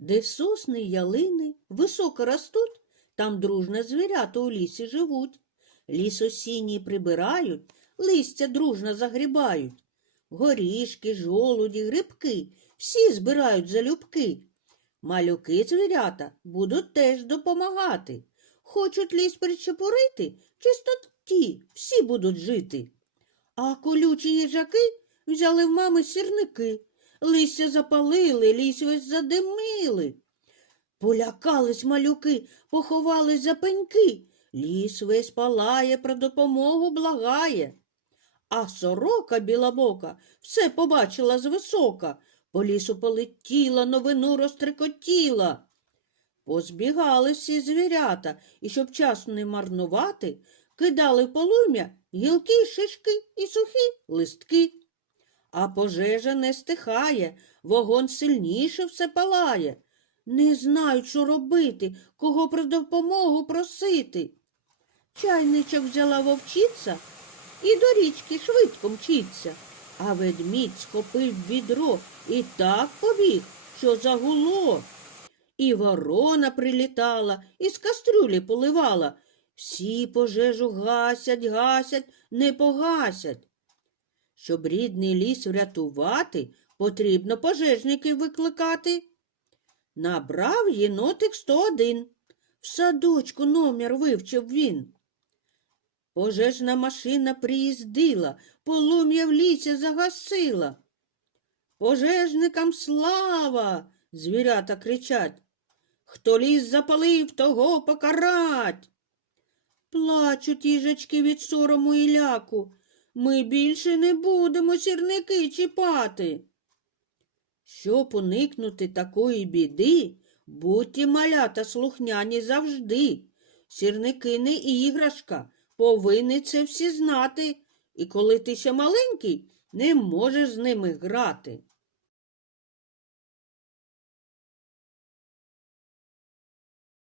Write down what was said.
Де сосни ялини високо ростуть, там дружно звірята у лісі живуть. Ліс осінній прибирають, листя дружно загрібають. Горішки, жолуді, грибки всі збирають залюбки. Малюки звірята будуть теж допомагати. Хочуть ліс причепурити, чистоті всі будуть жити. А колючі їжаки взяли в мами сірники, листя запалили, ліс весь задимили. Полякались малюки, поховались за пеньки, ліс весь палає, про допомогу благає. А сорока білобока все побачила звисока, по лісу полетіла, новину розтрикотіла. Позбігали всі звірята, і щоб часу не марнувати, кидали полум'я гілки, шишки і сухі листки. А пожежа не стихає, вогонь сильніше все палає. Не знають, що робити, кого про допомогу просити. Чайничок взяла вовчиця і до річки швидко мчиться. А ведмідь схопив відро і так побіг, що загуло. І ворона прилітала, і з кастрюлі поливала. Всі пожежу гасять, гасять, не погасять. Щоб рідний ліс врятувати, потрібно пожежників викликати. Набрав єнотик 101. В садочку номер вивчив він. Пожежна машина приїздила, полум'я в лісі загасила. Пожежникам слава! звірята кричать. Хто ліс запалив, того покарать. Плачуть їжачки від сорому і ляку. Ми більше не будемо сірники чіпати. Щоб уникнути такої біди, будьте малята слухняні завжди. Сірники не іграшка, повинні це всі знати. І коли ти ще маленький, не можеш з ними грати.